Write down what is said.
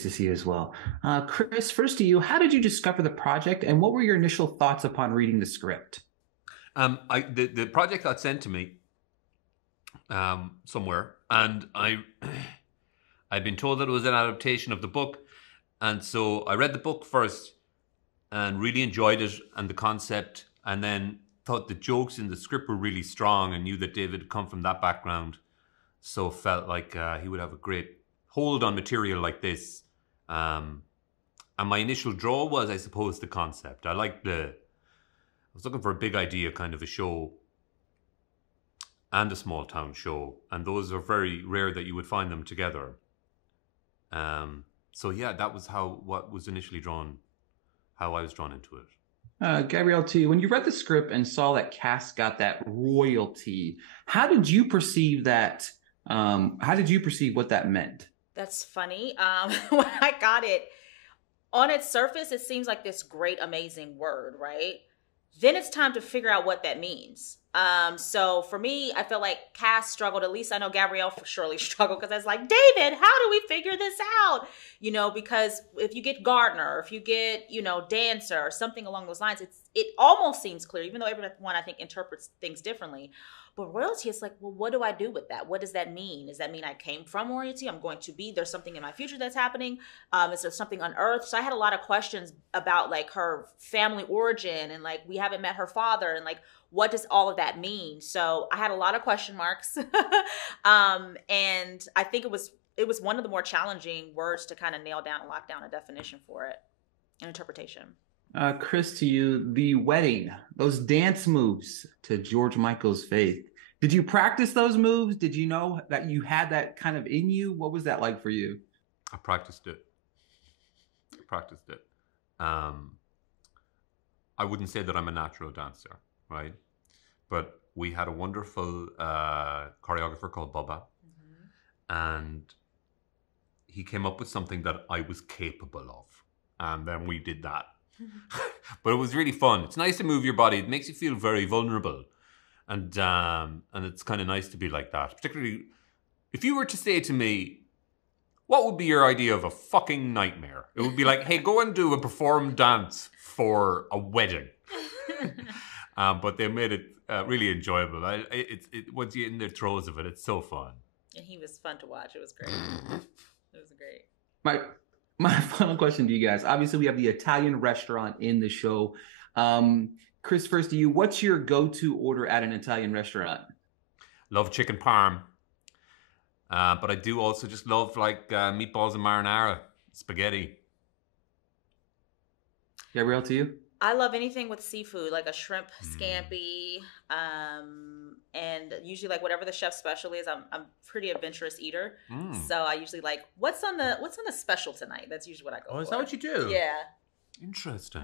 Nice to see you as well. Chris, first to you, how did you discover the project and what were your initial thoughts upon reading the script? The project got sent to me somewhere, and I'd been told that it was an adaptation of the book, and so I read the book first and really enjoyed it and the concept, and then thought the jokes in the script were really strong and knew that David had come from that background, so felt like he would have a great hold on material like this. And my initial draw was, I suppose, the concept. I was looking for a big idea kind of a show and a small town show, and those are very rare that you would find them together. So yeah, that was what was initially how I was drawn into it. Gabrielle, to you, when you read the script and saw that Cass got that royalty, how did you perceive that? How did you perceive what that meant? That's funny. When I got it, on its surface, it seems like this great, amazing word, right? Then it's time to figure out what that means. So for me, I feel like Cass struggled. At least I know Gabrielle for surely struggled, because I was like, David, how do we figure this out? Because if you get gardener, or if you get, dancer or something along those lines, it almost seems clear, even though everyone I think interprets things differently. But royalty, it's like, well, what do I do with that? What does that mean? Does that mean I came from royalty? I'm going to be, there's something in my future that's happening. Is there something on earth? So I had a lot of questions about like her family origin, and like, we haven't met her father, and like, what does all of that mean? So I had a lot of question marks. And I think it was one of the more challenging words to kind of nail down and lock down a definition for it, an interpretation. Chris, to you, the wedding, those dance moves to George Michael's Faith. Did you practice those moves? Did you know that you had that kind of in you? What was that like for you? I practiced it. I wouldn't say that I'm a natural dancer, right? But we had a wonderful choreographer called Bubba, and he came up with something that I was capable of, and then we did that. But it was really fun. It's nice to move your body. It makes you feel very vulnerable, and it's kind of nice to be like that. Particularly if you were to say to me, what would be your idea of a fucking nightmare? It would be like, hey, go and do a performed dance for a wedding. But they made it really enjoyable. Once you're in the throes of it, it's so fun. And he was fun to watch. It was great. It was great. My final question to you guys. Obviously, we have the Italian restaurant in the show. Chris, first to you, what's your go-to order at an Italian restaurant? Love chicken parm. But I do also just love like meatballs and marinara, spaghetti. Gabrielle, to you? I love anything with seafood, like a shrimp scampi, and usually like whatever the chef's special is. I'm pretty adventurous eater, so I usually like what's on the special tonight. That's usually what I go for. Oh, is that what you do? Yeah. Interesting.